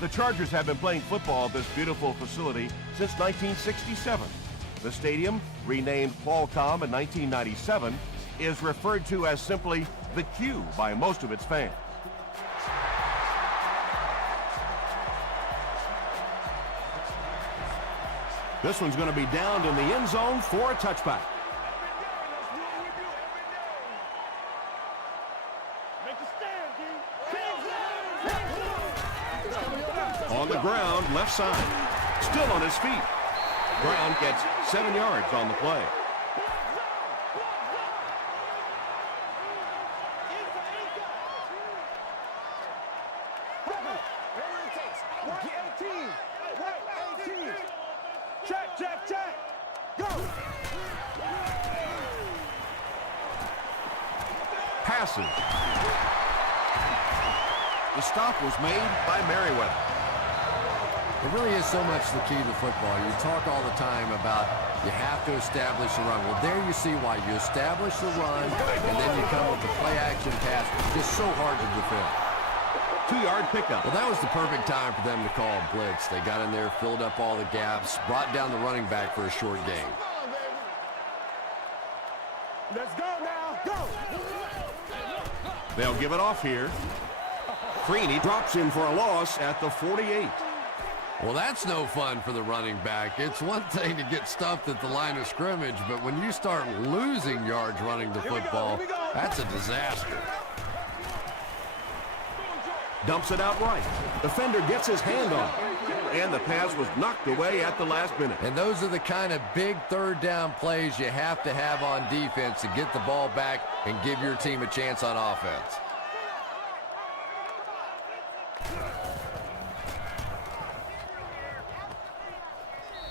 The Chargers have been playing football at this beautiful facility since 1967. The stadium, renamed Qualcomm in 1997, is referred to as simply the Q by most of its fans. This one's going to be downed in the end zone for a touchback. On the ground, left side. Still on his feet. Brown gets 7 yards on the play. Passes. The stop was made by Merriweather. It really is so much the key to football. You talk all the time about you have to establish the run. Well, there you see why. You establish the run, and then you come with the play-action pass. It's just so hard to defend. 2-yard pickup. Well, that was the perfect time for them to call a blitz. They got in there, filled up all the gaps, brought down the running back for a short gain. Let's go now. Go! They'll give it off here. Freeney drops in for a loss at the 48. Well, that's no fun for the running back. It's one thing to get stuffed at the line of scrimmage, but when you start losing yards running the football, that's a disaster. Dumps it out right. Defender gets his hand on it. And the pass was knocked away at the last minute. And those are the kind of big third down plays you have to have on defense to get the ball back and give your team a chance on offense.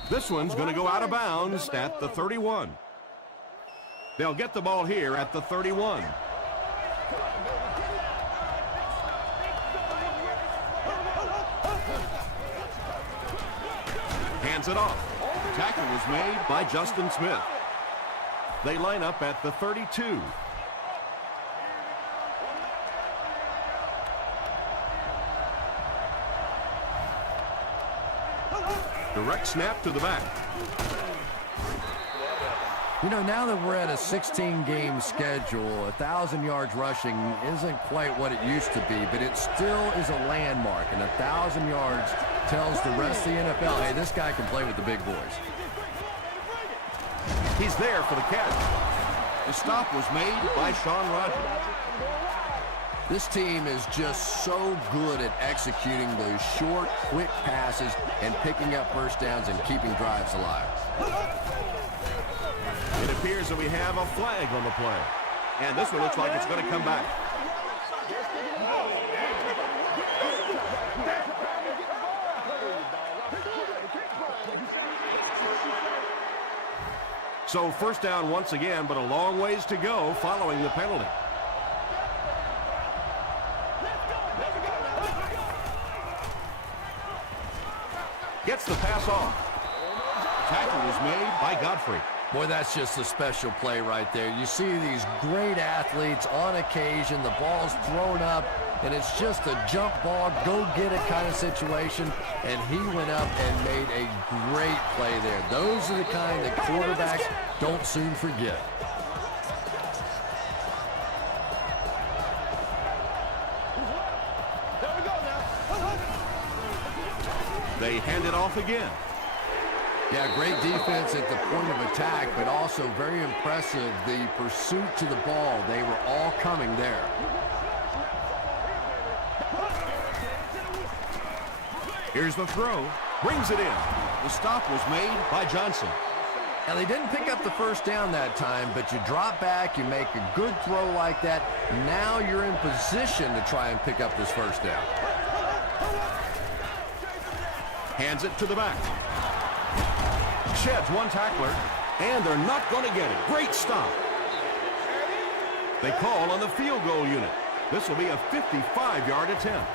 This one's going to go out of bounds at the 31. They'll get the ball here at the 31. Hands it off. Tackle was made by Justin Smith. They line up at the 32. Direct snap to the back. You know, now that we're at a 16-game schedule, 1,000 yards rushing isn't quite what it used to be, but it still is a landmark, and 1,000 yards tells the rest of the NFL, hey, this guy can play with the big boys. He's there for the catch. The stop was made by Sean Rogers. This team is just so good at executing those short, quick passes and picking up first downs and keeping drives alive. It appears that we have a flag on the play. And this one looks like it's going to come back. So first down once again, but a long ways to go following the penalty. Gets the pass off. Tackle was made by Godfrey. Boy, that's just a special play right there. You see these great athletes on occasion, the ball's thrown up, and it's just a jump ball, go get it kind of situation, and he went up and made a great play there. Those are the kind that quarterbacks don't soon forget. They hand it off again. Yeah, great defense at the point of attack, but also very impressive, the pursuit to the ball. They were all coming there. Here's the throw. Brings it in. The stop was made by Johnson. Now, they didn't pick up the first down that time, but you drop back, you make a good throw like that. Now you're in position to try and pick up this first down. Hands it to the back. Sheds one tackler, and they're not going to get it. Great stop. They call on the field goal unit. This will be a 55-yard attempt.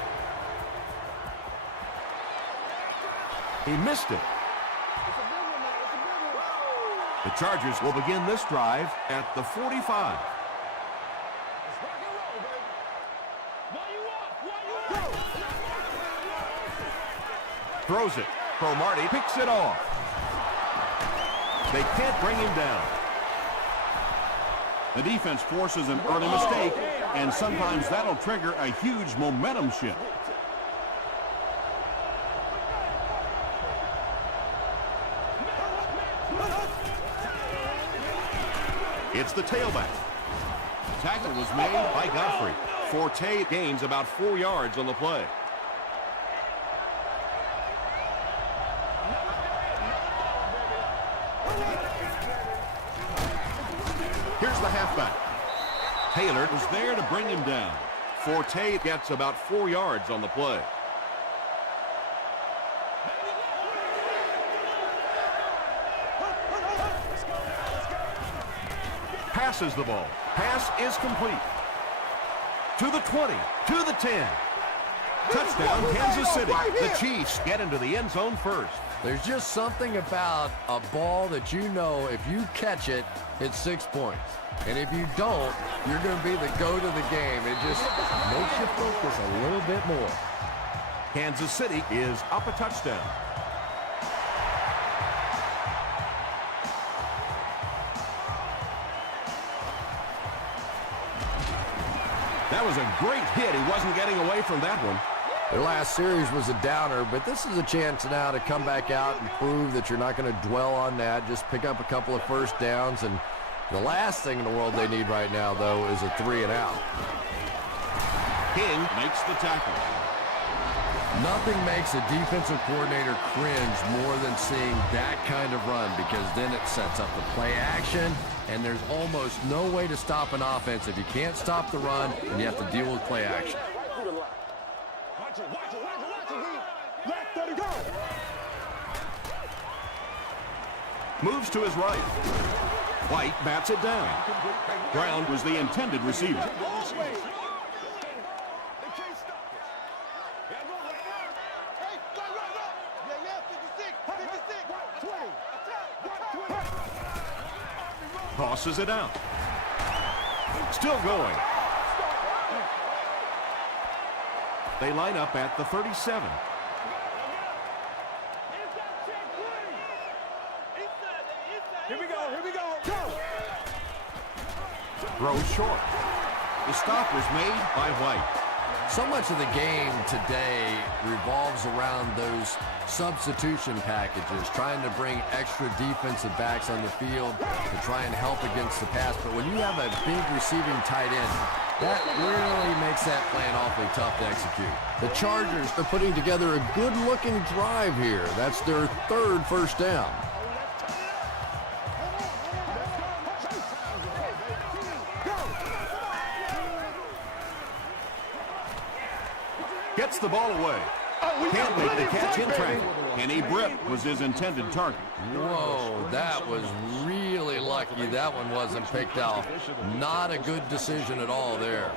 He missed it. The Chargers will begin this drive at the 45. Throws it. Cromartie picks it off. They can't bring him down. The defense forces an early mistake, and sometimes that'll trigger a huge momentum shift. It's the tailback. Tackle was made by Godfrey. Forte gains about 4 yards on the play. Here's the halfback. Taylor Was there to bring him down. Forte gets about 4 yards on the play. Passes the ball. Pass is complete. To the 20, to the 10. Touchdown, Kansas City. The Chiefs get into the end zone first. There's just something about a ball that you know if you catch it, it's 6 points. And if you don't, you're going to be the goat of the game. It just makes you focus a little bit more. Kansas City is up a touchdown. That was a great hit. He wasn't getting away from that one. Their last series was a downer, but this is a chance now to come back out and prove that you're not going to dwell on that. Just pick up a couple of first downs, and the last thing in the world they need right now, though, is a 3-and-out. King makes the tackle. Nothing makes a defensive coordinator cringe more than seeing that kind of run, because then it sets up the play action, and there's almost no way to stop an offense if you can't stop the run and you have to deal with play action. Moves to his right. White bats it down. Brown was the intended receiver. Tosses it out. Still going. They line up at the 37. Here we go, go! Throws short. The stop was made by White. So much of the game today revolves around those substitution packages, trying to bring extra defensive backs on the field to try and help against the pass. But when you have a big receiving tight end, that really makes that plan awfully tough to execute. The Chargers are putting together a good-looking drive here. That's their third first down. Gets the ball away. Can't make the catch in traffic. Kenny Britt was his intended target. Whoa, that was really lucky that one wasn't picked off. Not a good decision at all there.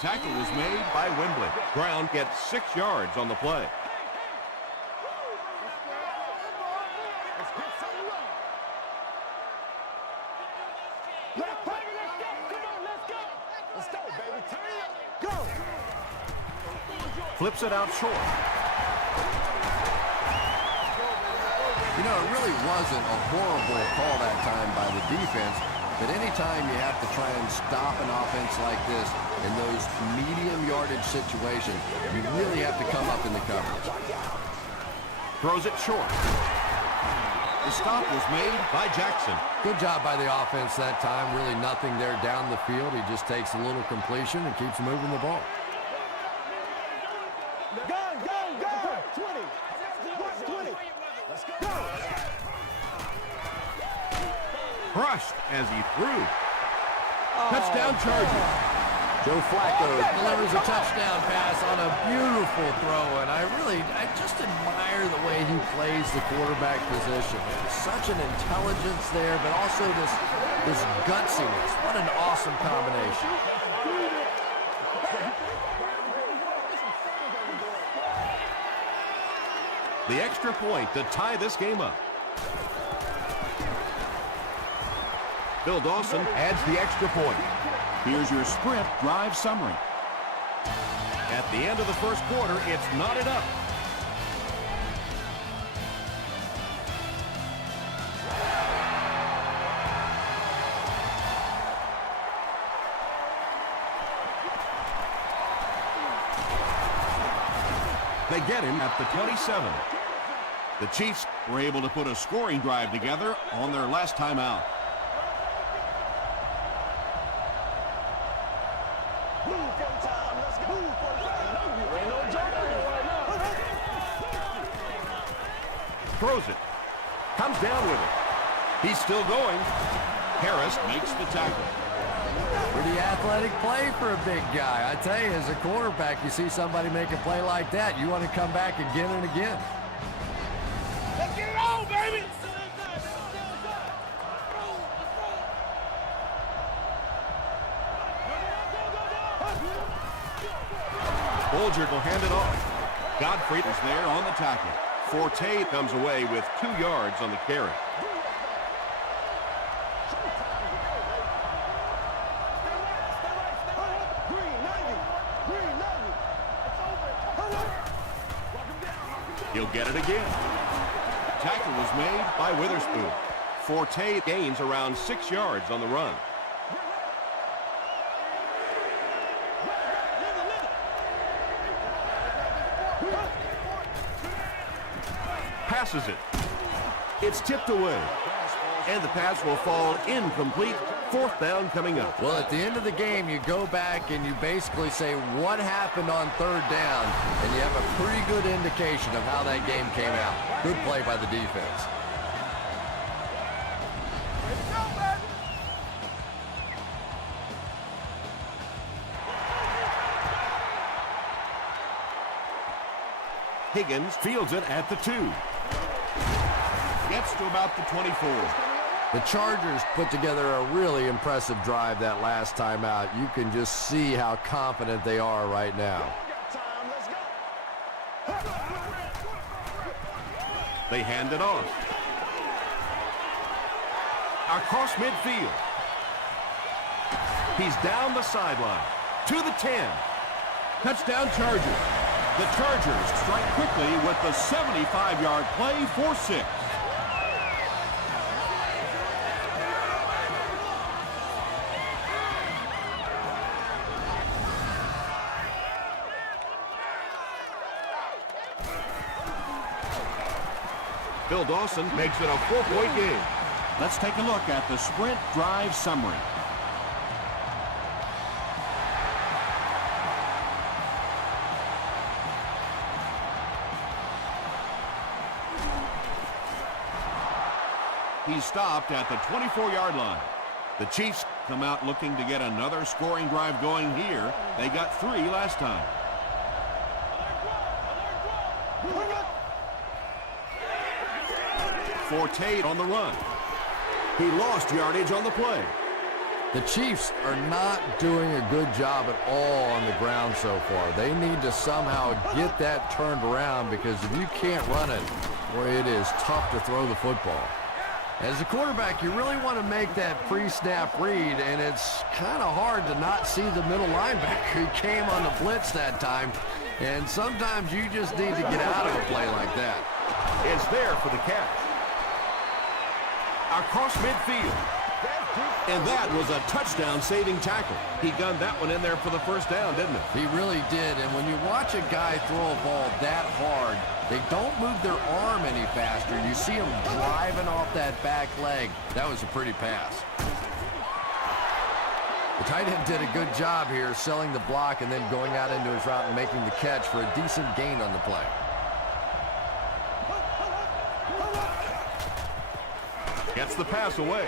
Tackle was made By Wembley. Brown gets 6 yards on the play. Flips it out short. You know, it really wasn't a horrible call that time by the defense, but anytime you have to try and stop an offense like this in those medium yardage situations, you really have to come up in the coverage. Throws it short. The stop was made by Jackson. Good job by the offense that time. Really nothing there down the field. He just takes a little completion and keeps moving the ball. Go! 20! Watch 20! Let's go! Crushed as he threw. Touchdown Chargers. Joe Flacco delivers a touchdown pass on a beautiful throw, and I just admire the way he plays the quarterback position. Such an intelligence there, but also this gutsiness. What an awesome combination. The extra point to tie this game up. Bill Dawson adds the extra point. Here's your sprint drive summary. At the end of the first quarter, it's knotted up. They get him at the 27. The Chiefs Were able to put a scoring drive together on their last time out. throws it. Comes down with it. He's still going. Harris Makes the tackle. Pretty athletic play for a big guy. I tell you, as a quarterback, you see somebody make a play like that, you want to come back again and again. Let's get it on, baby! Bulger will hand it off. Godfrey is there on the tackle. Forte comes away with 2 yards on the carry. He'll get it again. Tackle was made By Witherspoon. Forte gains around 6 yards on the run. Passes it. It's tipped away. And the pass will fall incomplete. 4th down coming up. Well, at the end of the game, you go back and you basically say what happened on 3rd down, and you have a pretty good indication of how that game came out. Good play by the defense. Higgins fields it at the 2. gets to about the 24. The Chargers put together a really impressive drive that last time out. You can just see how confident they are right now. They hand it off. Across midfield. He's down the sideline. To the 10. Touchdown Chargers. The Chargers strike quickly with the 75-yard play for 6. Bill Dawson makes it a 4-point game. Let's take a look at the sprint drive summary. He stopped at the 24-yard line. The Chiefs Come out looking to get another scoring drive going here. They got 3 last time. Forte on the run. He lost yardage on the play. The Chiefs are not doing a good job at all on the ground so far. They need to somehow get that turned around, because if you can't run it, boy, it is tough to throw the football. As a quarterback, you really want to make that pre-snap read, and it's kind of hard to not see the middle linebacker who came on the blitz that time, and sometimes you just need to get out of a play like that. Is there for the catch. Across midfield. And that was a touchdown-saving tackle. He gunned that one in there for the first down, didn't he? He really did, and when you watch a guy throw a ball that hard, they don't move their arm any faster. You see him driving off that back leg. That was a pretty pass. The tight end did a good job here selling the block and then going out into his route and making the catch for a decent gain on the play. Gets the pass away.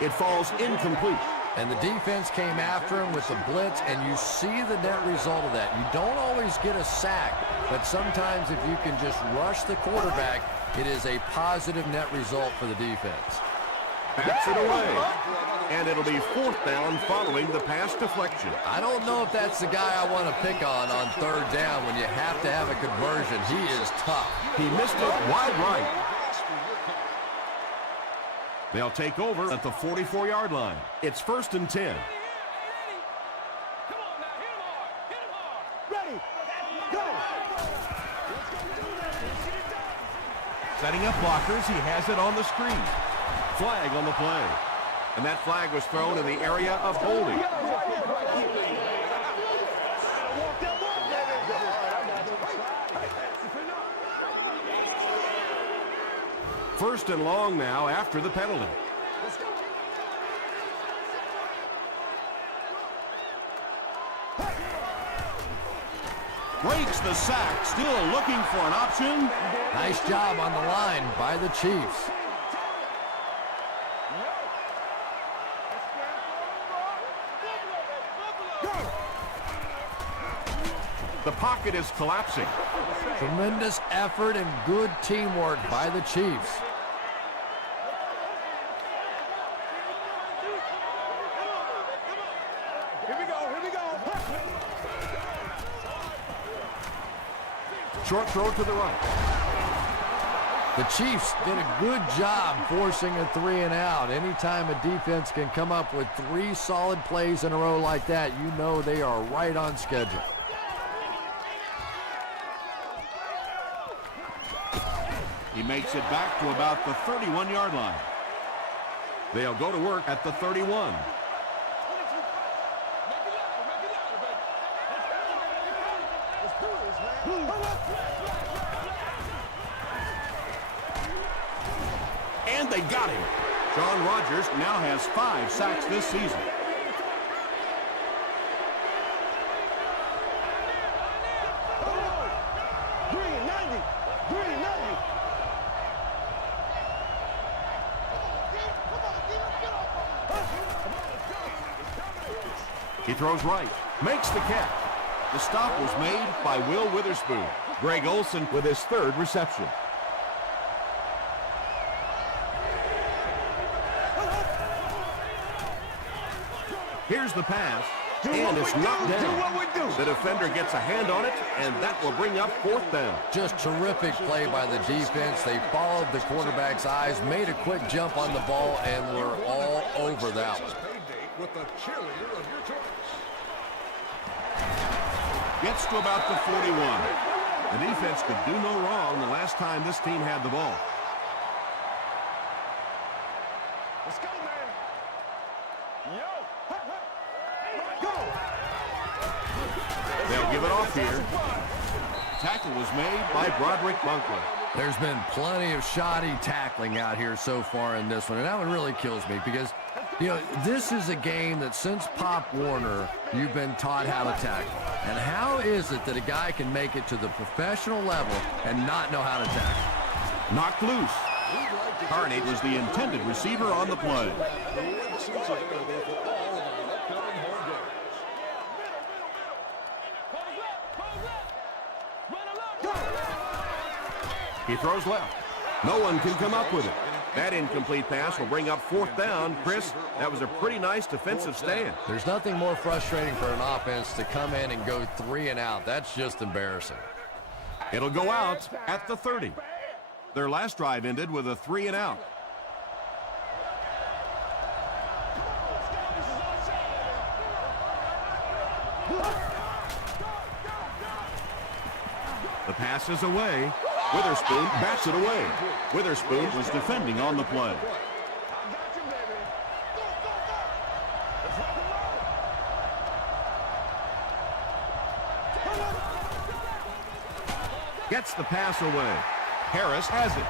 It falls incomplete. And the defense came after him with the blitz, and you see the net result of that. You don't always get a sack, but sometimes if you can just rush the quarterback, it is a positive net result for the defense. Backs it away. And it'll be 4th down following the pass deflection. I don't know if that's the guy I want to pick on 3rd down when you have to have a conversion. He is tough. He missed it wide right. They'll take over at the 44-yard line. It's 1st and 10. Ready. Setting up blockers, he has it on the screen. Flag on the play. And that flag was thrown in the area of holding. First and long now after the penalty. Breaks the sack, still looking for an option. Nice job on the line by the Chiefs. The pocket is collapsing. Tremendous effort and good teamwork by the Chiefs. Short throw to the right. The Chiefs did a good job forcing a 3 and out. Anytime a defense can come up with 3 solid plays in a row like that, you know they are right on schedule. He makes it back to about the 31-yard line. They'll go to work at the 31. And they got him. Shaun Rogers Now has 5 sacks this season. He throws right, makes the catch. The stop was made by Will Witherspoon. Greg Olsen with his 3rd reception. Here's the pass, and it's knocked down. The defender gets a hand on it, and that will bring up 4th down. Just terrific play by the defense. They followed the quarterback's eyes, made a quick jump on the ball, and were all over that one. Gets to about the 41. The defense could do no wrong the last time this team had the ball. Let's go, man. Yo. They'll give it off here Tackle was made by by Broderick Bunkley. There's been plenty of shoddy tackling out here so far in this one, and that one really kills me because, you know, this is a game that since Pop Warner, you've been taught how to tackle. And how is it that a guy can make it to the professional level and not know how to tackle? knocked loose. Carney was the intended receiver on the play. He throws left. No one can come up with it. That incomplete pass will bring up 4th down. Chris, that was a pretty nice defensive stand. There's nothing more frustrating for an offense to come in and go 3 and out. That's just embarrassing. It'll go out at the 30. Their last drive ended with a 3 and out. The pass is away. Witherspoon bats it away. Witherspoon was defending on the play. Gets the pass away. Harris has it.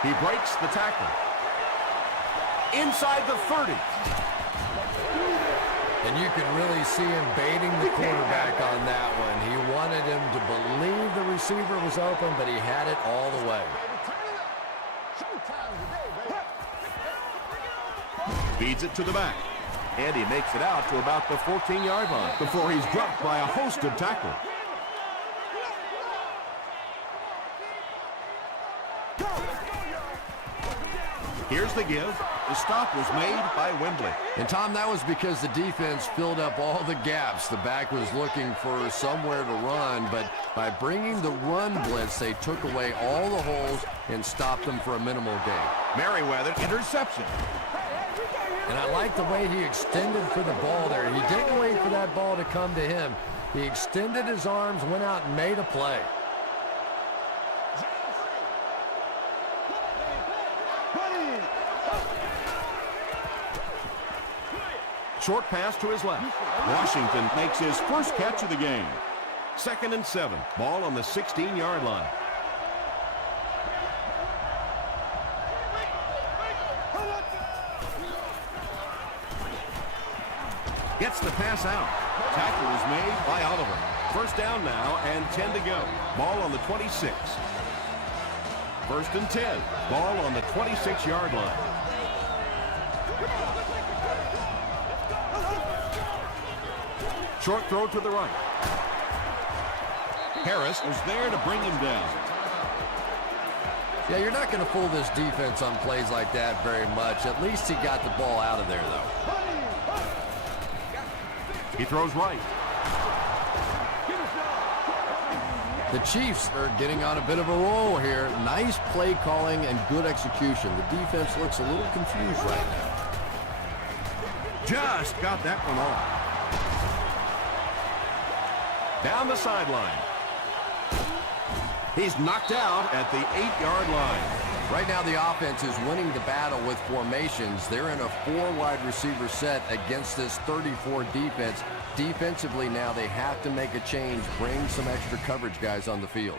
He breaks the tackle. Inside the 30. And you can really see him baiting the quarterback on that one. He wanted him to believe the receiver was open, but he had it all the way. Feeds it to the back. And he makes it out to about the 14-yard line Before he's dropped by a host of tacklers. Here's the give. The stop was made by Wembley. And, Tom, that was because the defense filled up all the gaps. The back was looking for somewhere to run, but by bringing the run blitz, they took away all the holes and stopped them for a minimal gain. Merriweather, interception. And I like the way he extended for the ball there. He didn't wait for that ball to come to him. He extended his arms, went out and made a play. Short pass to his left. Washington makes his first catch of the game. 2nd and 7. Ball on the 16-yard line. Gets the pass out. Tackle is made by Oliver. First down now and 10 to go. Ball on the 26. 1st and 10. Ball on the 26-yard line. Short throw to the right. Harris was there to bring him down. Yeah, you're not going to fool this defense on plays like that very much. At least he got the ball out of there, though. He throws right. The Chiefs are getting on a bit of a roll here. Nice play calling and good execution. The defense looks a little confused right now. Just got that one off. Down the sideline. He's knocked out at the 8-yard line. Right now the offense is winning the battle with formations. They're in a 4 wide receiver set against this 34 defense. Defensively now they have to make a change, bring some extra coverage guys on the field.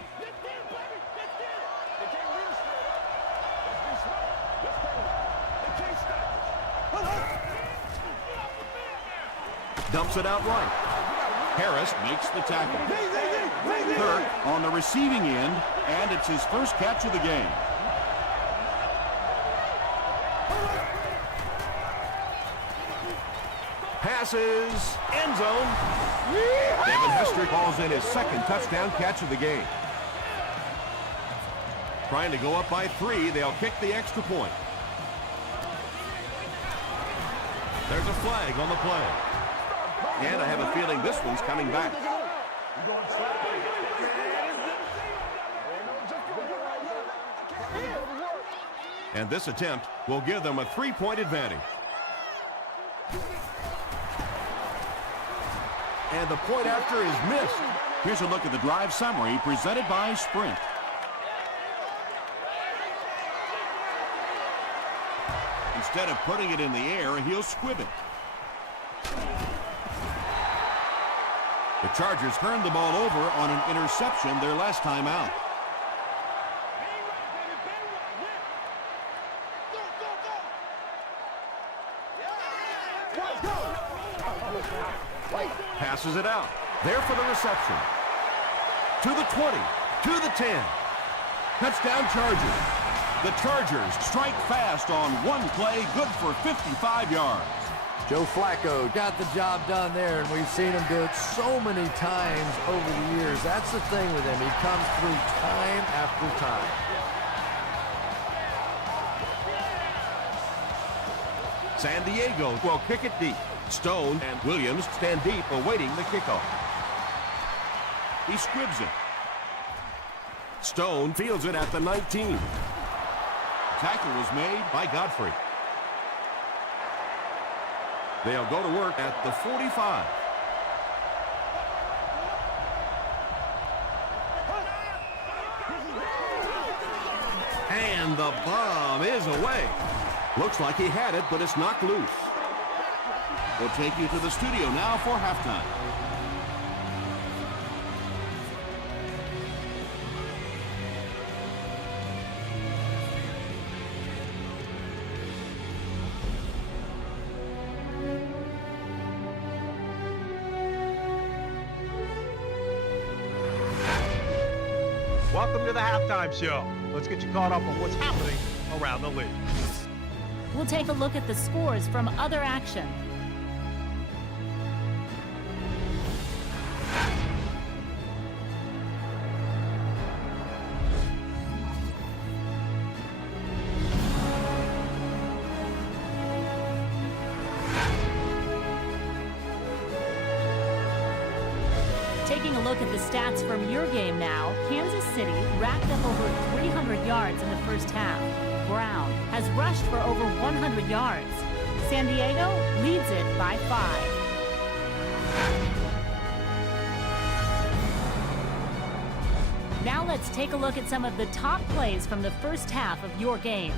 Dumps it out right. Harris makes the tackle. Kirk on the receiving end, and it's his first catch of the game. Passes. End zone. Devin Hester calls in his 2nd touchdown catch of the game. Trying to go up by 3. They'll kick the extra point. There's a flag on the play. And I have a feeling this one's coming back. And this attempt will give them a 3-point advantage. And the point after is missed. Here's a look at the drive summary presented by Sprint. Instead of putting it in the air, he'll squib it. The Chargers turned the ball over on an interception their last time out. Passes it out. There for the reception. To the 20. To the 10. Touchdown Chargers. The Chargers strike fast on one play, good for 55 yards. Joe Flacco got the job done there, and we've seen him do it so many times over the years. That's the thing with him. He comes through time after time. San Diego will kick it deep. Stone and Williams stand deep awaiting the kickoff. He squibs it. Stone fields it at the 19. Tackle was made By Godfrey. They'll go to work at the 45. And the bomb is away. Looks like he had it, but it's knocked loose. We'll take you to the studio now for halftime. Welcome to the halftime show. Let's get you caught up on what's happening around the league. We'll take a look at the scores from other action. Taking a look at the stats from your game now, Kansas City racked up over 300 yards in the first half. Brown has rushed for over 100 yards. San Diego leads it by 5. Now let's take a look at some of the top plays from the first half of your game.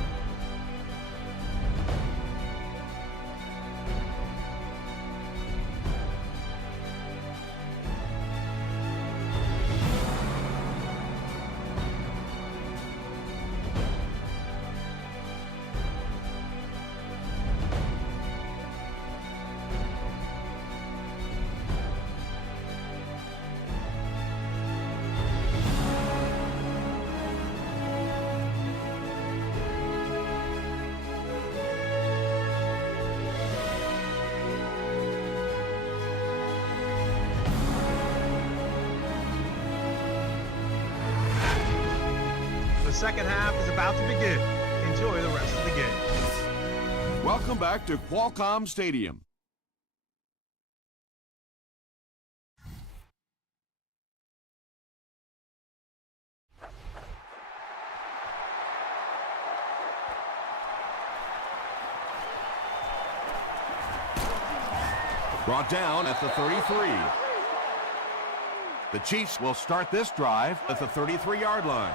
The second half is about to begin. Enjoy the rest of the game. Welcome back to Qualcomm Stadium. Brought down at the 33. The Chiefs will start this drive at the 33-yard line.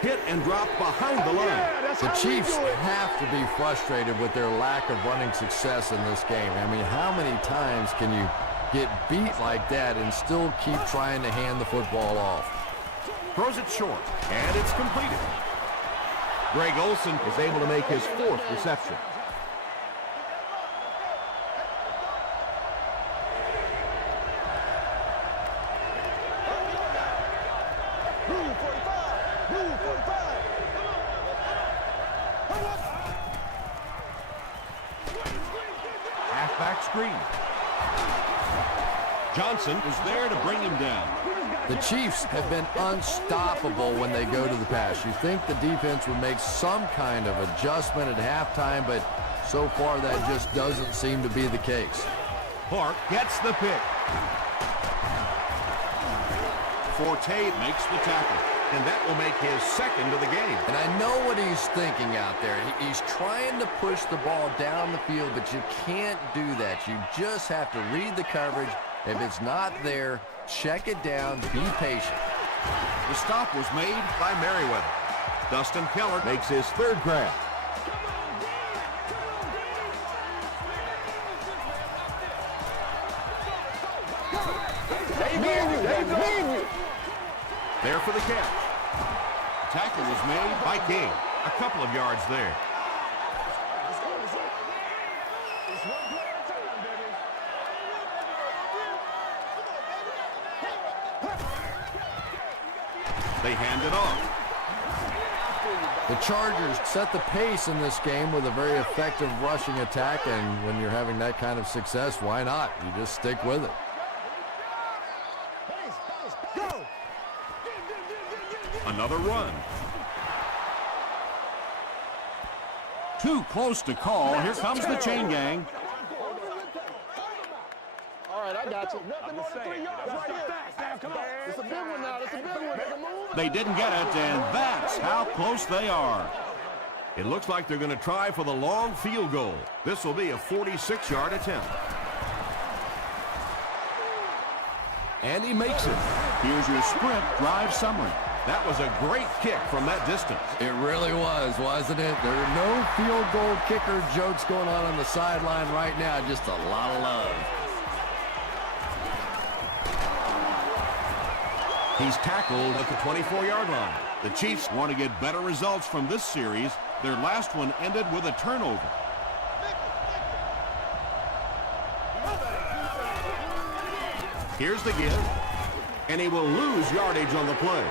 Hit and drop behind the line. The Chiefs have to be frustrated with their lack of running success in this game. I mean, how many times can you get beat like that and still keep trying to hand the football off? Throws it short, and it's completed. Greg Olsen is able to make his fourth reception. Halfback screen. Johnson is there to bring him down. The Chiefs have been unstoppable when they go to the pass. You think the defense would make some kind of adjustment at halftime, but so far that just doesn't seem to be the case. Clark gets the pick. Forte makes the tackle. And that will make his second of the game. And I know what he's thinking out there. He's trying to push the ball down the field, but you can't do that. You just have to read the coverage. If it's not there, check it down, be patient. The stop was made by Merriweather. Dustin Keller makes his third grab. There for the catch. Tackle was made by King. A couple of yards there. They hand it off. The Chargers set the pace in this game with a very effective rushing attack, and when you're having that kind of success, why not? You just stick with it. Another run. Too close to call. Here comes the chain gang. All right, I got you. Nothing more than 3 yards right here. Come on. It's a big one now. It's a big one. Make a move. They didn't get it, and that's how close they are. It looks like they're going to try for the long field goal. This will be a 46-yard attempt. And he makes it. Here's your sprint drive summary. That was a great kick from that distance. It really was, wasn't it? There are no field goal kicker jokes going on the sideline right now. Just a lot of love. He's tackled at the 24-yard line. The Chiefs want to get better results from this series. Their last one ended with a turnover. Here's the give, and he will lose yardage on the play.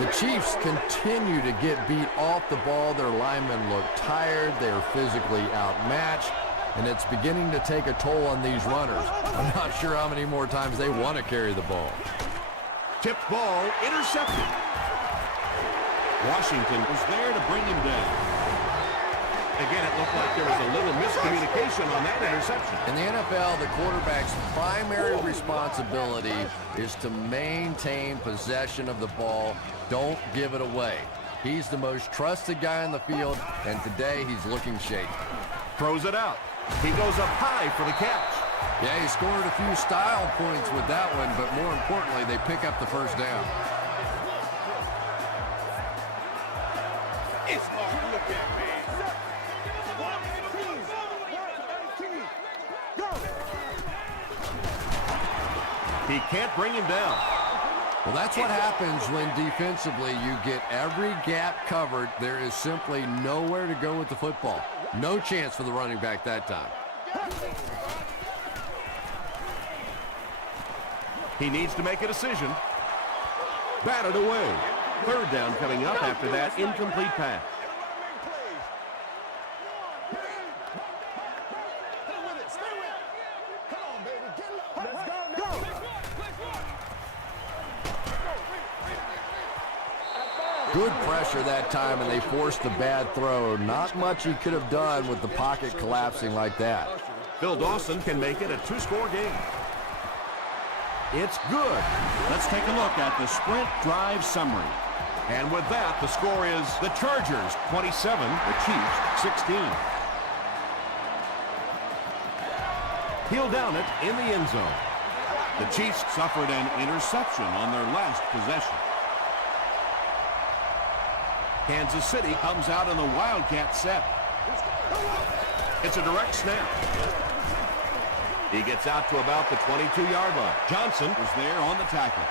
The Chiefs continue to get beat off the ball. Their linemen look tired. They're physically outmatched, and it's beginning to take a toll on these runners. I'm not sure how many more times they want to carry the ball. Tipped ball intercepted. Washington was there to bring him down. Again, it looked like there was a little miscommunication on that interception. In the NFL, the quarterback's primary responsibility is to maintain possession of the ball. Don't give it away. He's the most trusted guy in the field, and today he's looking shaky. Throws it out. He goes up high for the catch. Yeah, he scored a few style points with that one, but more importantly, they pick up the first down. It's hard to look at, man. He can't bring him down. Well, that's what happens when defensively you get every gap covered. There is simply nowhere to go with the football. No chance for the running back that time. He needs to make a decision. Batted away. Third down coming up after that incomplete pass. Good pressure that time, and they forced a bad throw. Not much he could have done with the pocket collapsing like that. Phil Dawson can make it a two-score game. It's good. Let's take a look at the sprint drive summary. And with that, the score is the Chargers 27, the Chiefs 16. He'll down it in the end zone. The Chiefs suffered an interception on their last possession. Kansas City comes out in the Wildcat set. It's a direct snap. He gets out to about the 22-yard line. Johnson Was there on the tackle.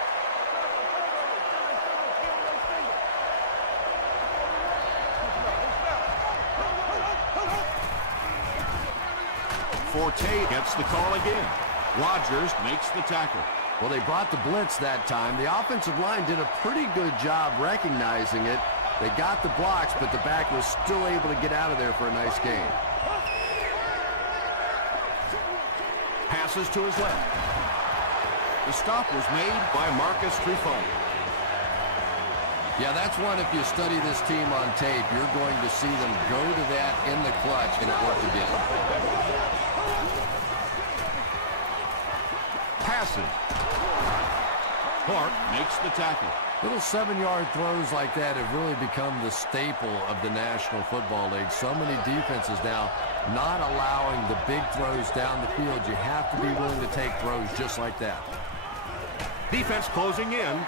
Forte gets the call again. Rodgers makes the tackle. Well, they brought the blitz that time. The offensive line did a pretty good job recognizing it. They got the blocks, but the back was still able to get out of there for a nice gain. Passes to his left. The stop was made by Marcus Trufant. Yeah, that's one, if you study this team on tape, you're going to see them go to that in the clutch, and it worked again. Passes. Clark makes the tackle. Little 7-yard throws like that have really become the staple of the National Football League. So many defenses now not allowing the big throws down the field. You have to be willing to take throws just like that. Defense closing in.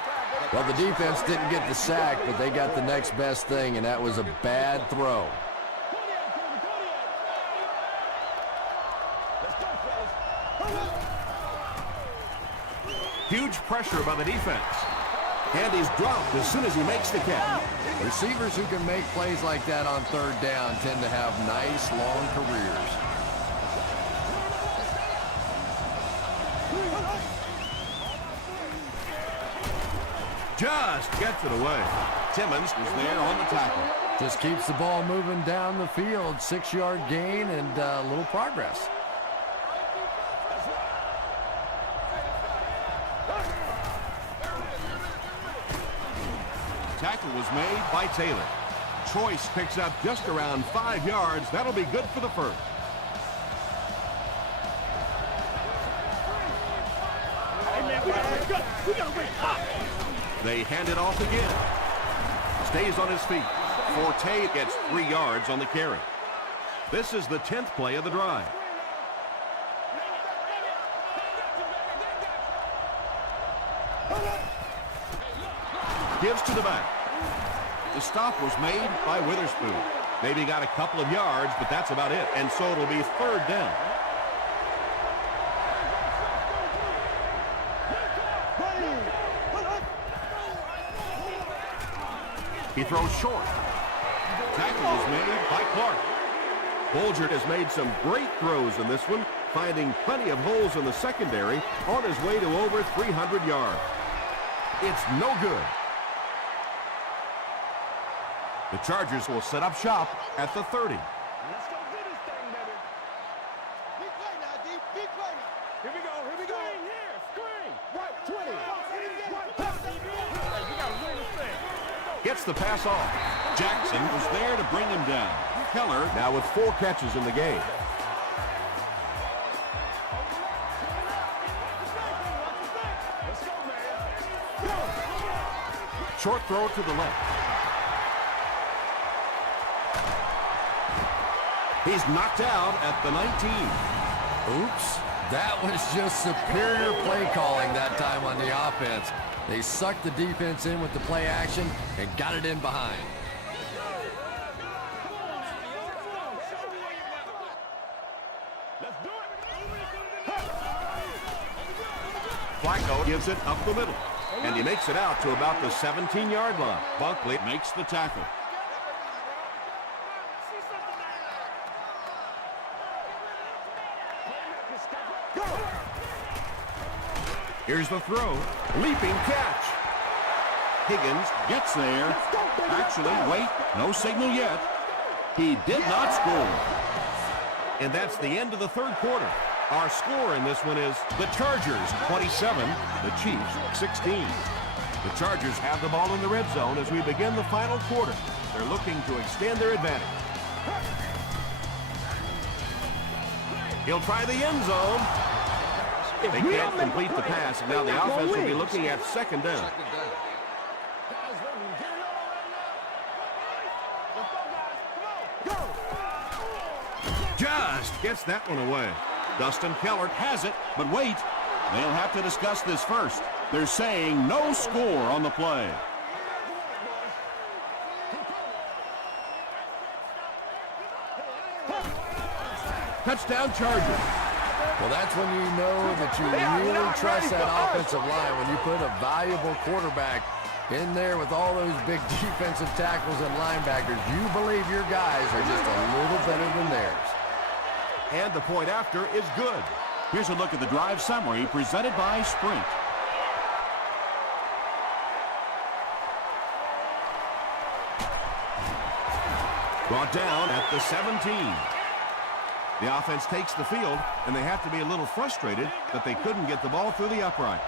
Well, the defense didn't get the sack, but they got the next best thing, and that was a bad throw. Huge pressure by the defense. And he's dropped as soon as he makes the catch. Receivers who can make plays like that on third down tend to have nice, long careers. Just gets it away. Timmons was there on the tackle. Just keeps the ball moving down the field. 6-yard gain and a little progress. Tackle was made by Taylor. Choice picks up just around 5 yards. That'll be good for the first. Hey, man, we gotta win up. They hand it off again. Stays on his feet. Forte gets 3 yards on the carry. This is the 10th play of the drive. Gives to the back. The stop was made by Witherspoon. Maybe got a couple of yards, but that's about it. And so it'll be third down. He throws short. Tackle was made by Clark. Bolger has made some great throws in this one, finding plenty of holes in the secondary on his way to over 300 yards. It's no good. The Chargers will set up shop at the 30. Let's go do this thing, baby. Big play now, D. Big play now. Here we go. Here we go. Screen here. Screen. Right 20. Right 50. You got to win this thing. Gets the pass off. Jackson was there to bring him down. Keller Now with 4 catches in the game. Let's go, man. Short throw to the left. He's knocked out at the 19. Oops. That was just superior play calling that time on the offense. They sucked the defense in with the play action and got it in behind. Flacco gives it up the middle, and he makes it out to about the 17-yard line. Bunkley Makes the tackle. Here's the throw. Leaping catch. Higgins Gets there. Actually, wait, no signal yet. He did not score. And that's the end of the third quarter. Our score in this one is the Chargers 27, the Chiefs 16. The Chargers have the ball in the red zone as we begin the final quarter. They're looking to extend their advantage. He'll try the end zone. They can't complete the pass, and now the offense will be looking at second down. Just gets that one away. Dustin Keller Has it, but wait. They'll have to discuss this first. They're saying no score on the play. Touchdown Chargers. Well, that's when you know that you really trust that offensive line, when you put a valuable quarterback in there with all those big defensive tackles and linebackers. You believe your guys are just a little better than theirs. and the point after is good. Here's a look at the drive summary presented by Sprint. Brought down at the 17. The offense takes the field, and they have to be a little frustrated that they couldn't get the ball through the upright.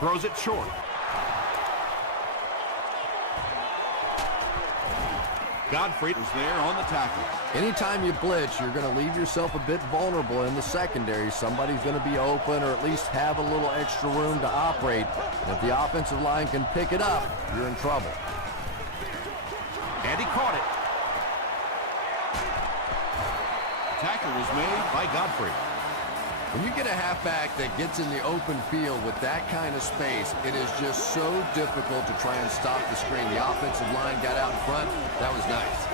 Throws it short. Godfrey was there on the tackle. Anytime you blitz, you're going to leave yourself a bit vulnerable in the secondary. Somebody's going to be open or at least have a little extra room to operate. And if the offensive line can pick it up, you're in trouble. And he caught it. Tackle was made by Godfrey. When you get a halfback that gets in the open field with that kind of space, it is just so difficult to try and stop the screen. The offensive line got out in front. That was nice.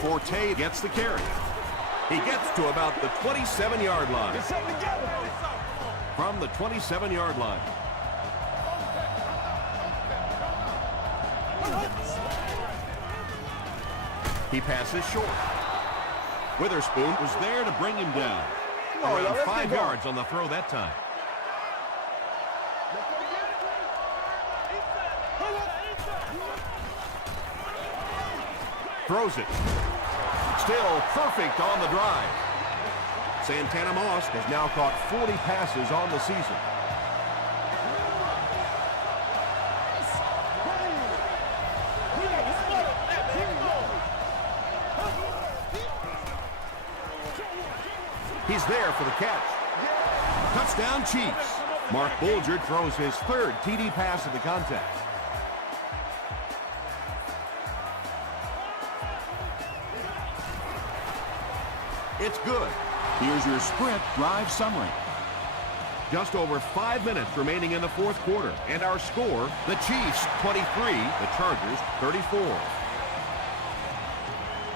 Forte gets the carry. He gets to about the 27-yard line. From the 27-yard line. He passes short. Witherspoon was there to bring him down. Around 5 yards on the throw that time. Throws it. Still perfect on the drive. Santana Moss has now caught 40 passes on the season. He's there for the catch. Touchdown Chiefs. Mark Bulger throws his third TD pass of the contest. It's good. Here's your Sprint drive summary. Just over 5 minutes remaining in the fourth quarter. And our score, the Chiefs 23, the Chargers 34.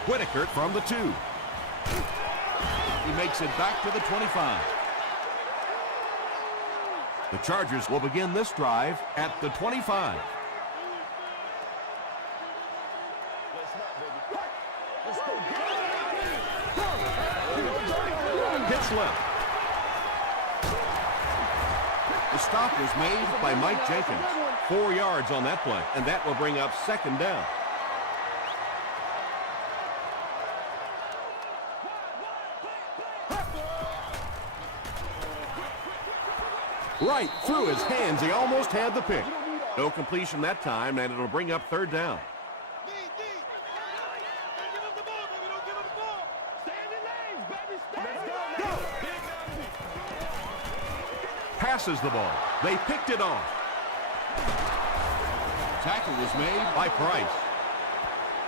Whitaker from the 2. He makes it back to the 25. The Chargers will begin this drive at the 25. Pitch left. The stop was made by Mike Jenkins. 4 yards on that play, and that will bring up second down. Right through his hands. He almost had the pick. No completion that time, and it'll bring up third down. passes the ball. They picked it off. Tackle was made by Price.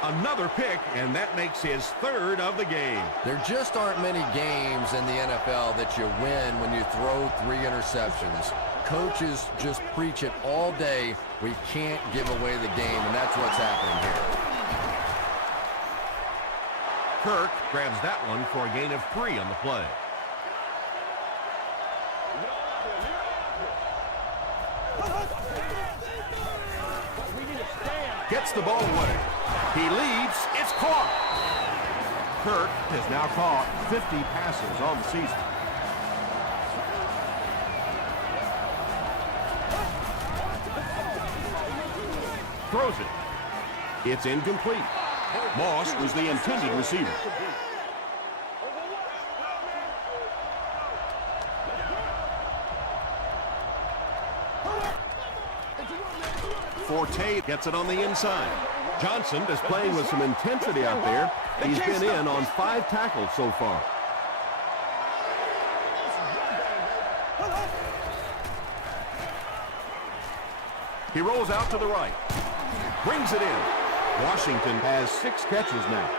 Another pick, and that makes his third of the game. There just aren't many games in the NFL that you win when you throw 3 interceptions. Coaches just preach it all day. We can't give away the game, and that's what's happening here. Kirk grabs that one for a gain of 3 on the play. Gets the ball away. He leads. It's caught. Kirk has now caught 50 passes on the season. Throws it. It's incomplete. Moss was the intended receiver. Forte gets it on the inside. Johnson is playing with some intensity out there. He's been in on 5 tackles so far. He rolls out to the right. Brings it in. Washington has 6 catches now.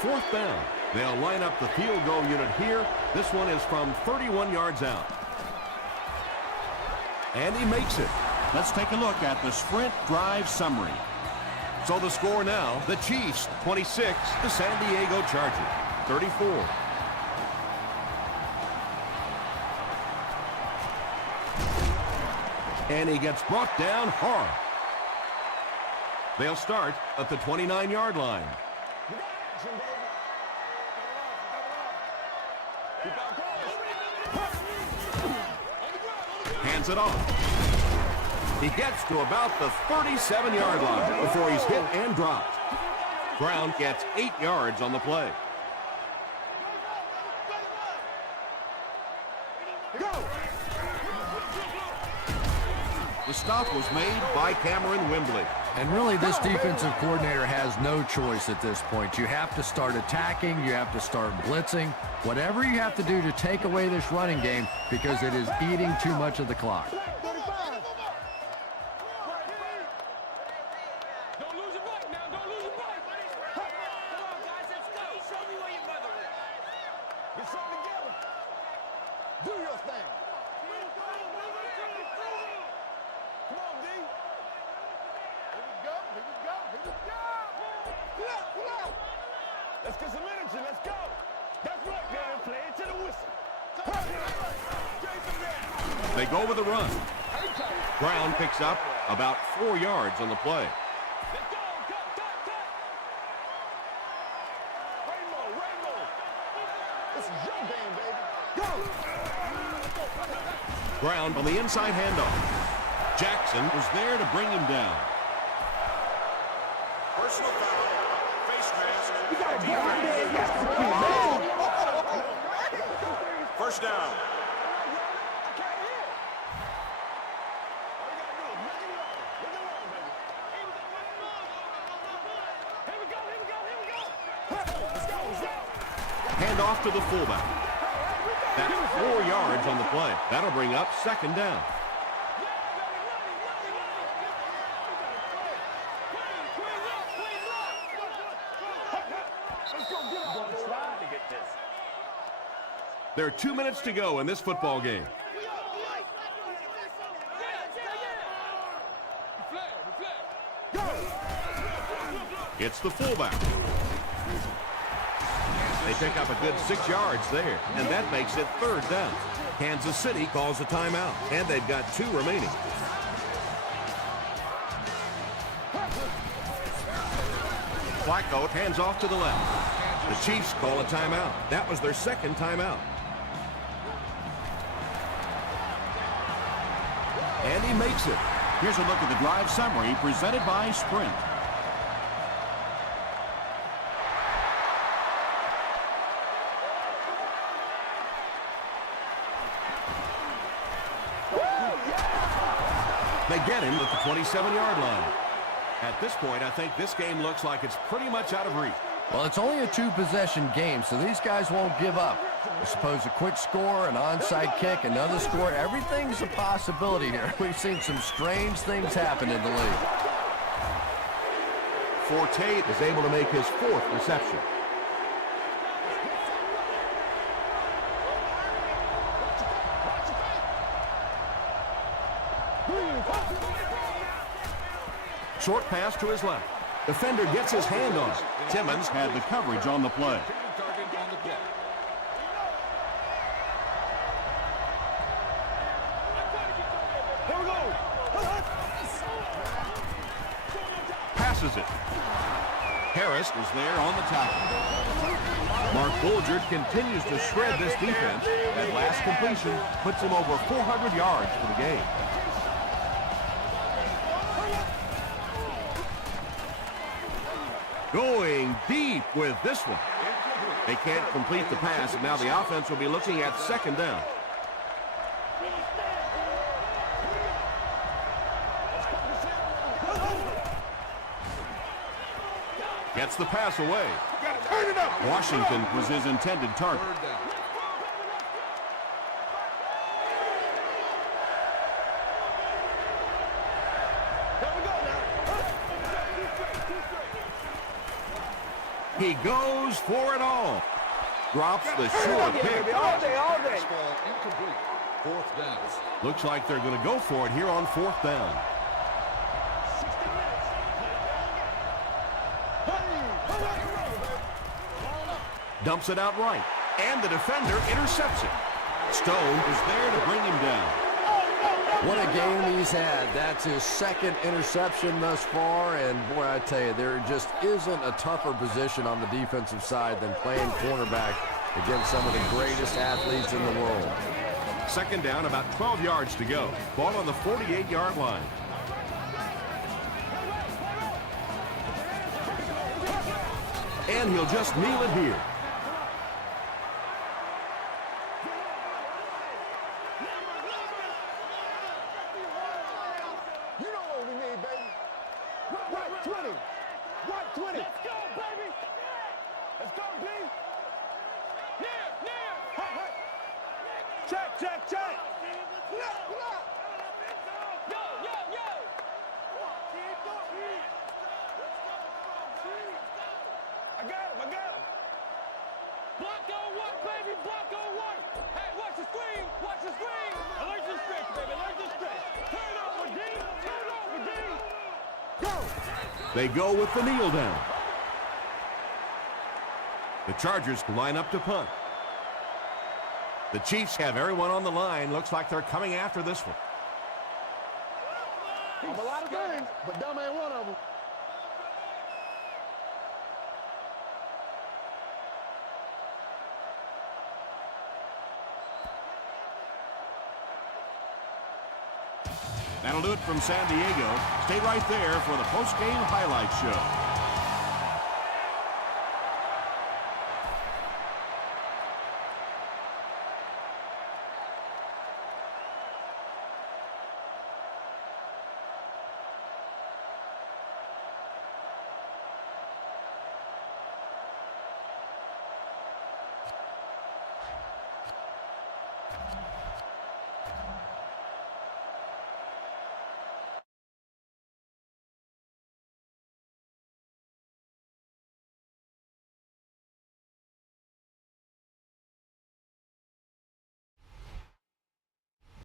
4th down. They'll line up the field goal unit here. This one is from 31 yards out. And he makes it. Let's take a look at the sprint drive summary. So the score now, the Chiefs 26, the San Diego Chargers 34. And he gets brought down hard. They'll start at the 29-yard line. Hands it off. He gets to about the 37-yard line before he's hit and dropped. Brown gets 8 yards on the play. The stop was made by Cameron Wembley. And really, this defensive coordinator has no choice at this point. You have to start attacking. You have to start blitzing. Whatever you have to do to take away this running game because it is eating too much of the clock. Let's get some energy. Let's go. That's right, man. Play it to the whistle. They go with a run. Brown picks up about 4 yards on the play. Let's go. Cut. Rainbow. This is your game, baby. Go. Brown on the inside handoff. Jackson was there to bring him down. Personal foul. Face mask. You gotta get out there and execute, man. First down. Hand off to the fullback. That's 4 yards on the play. That'll bring up 2nd down. There are 2 minutes to go in this football game. It's the fullback. They pick up a good 6 yards there, and that makes it 3rd down. Kansas City calls a timeout, and they've got 2 remaining. Flacco hands off to the left. The Chiefs call a timeout. That was their 2nd timeout. And he makes it. Here's a look at the drive summary presented by Sprint. They get him at the 27-yard line. At this point, I think this game looks like it's pretty much out of reach. Well, it's only a 2-possession game, so these guys won't give up. I suppose a quick score, an onside kick, another score. Everything's a possibility here. We've seen some strange things happen in the league. Forte is able to make his 4th reception. Short pass to his left. Defender gets his hand on it. Timmons had the coverage on the play. Passes it. Harris was there on the tackle. Mark Bulgert continues to shred this defense. That last completion puts him over 400 yards for the game. Going deep with this one. They can't complete the pass, and now the offense will be looking at 2nd down. Gets the pass away. Washington was his intended target. He goes for it all. Drops the sure pick. All day. Ball incomplete. 4th down. Looks like they're going to go for it here on 4th down. Dumps it out right. And the defender intercepts it. Stone is there to bring him down. What a game he's had. That's his 2nd interception thus far, and boy, I tell you, there just isn't a tougher position on the defensive side than playing cornerback against some of the greatest athletes in the world. 2nd down, about 12 yards to go. Ball on the 48-yard line. And he'll just kneel it here. You know what we need, baby. Right 20. Right 20. Let's go, baby. Let's go, B. Near. Hey. Check. Yo. I got him. Block on one, baby. Block on one. Hey, watch the screen. Alert the stretch, baby. Turn over, D. Go. They go with the kneel down. The Chargers line up to punt. The Chiefs have everyone on the line. Looks like they're coming after this one. I'm a lot of things, but dumb ain't one of them. That'll do it from San Diego. Stay right there for the post-game highlight show.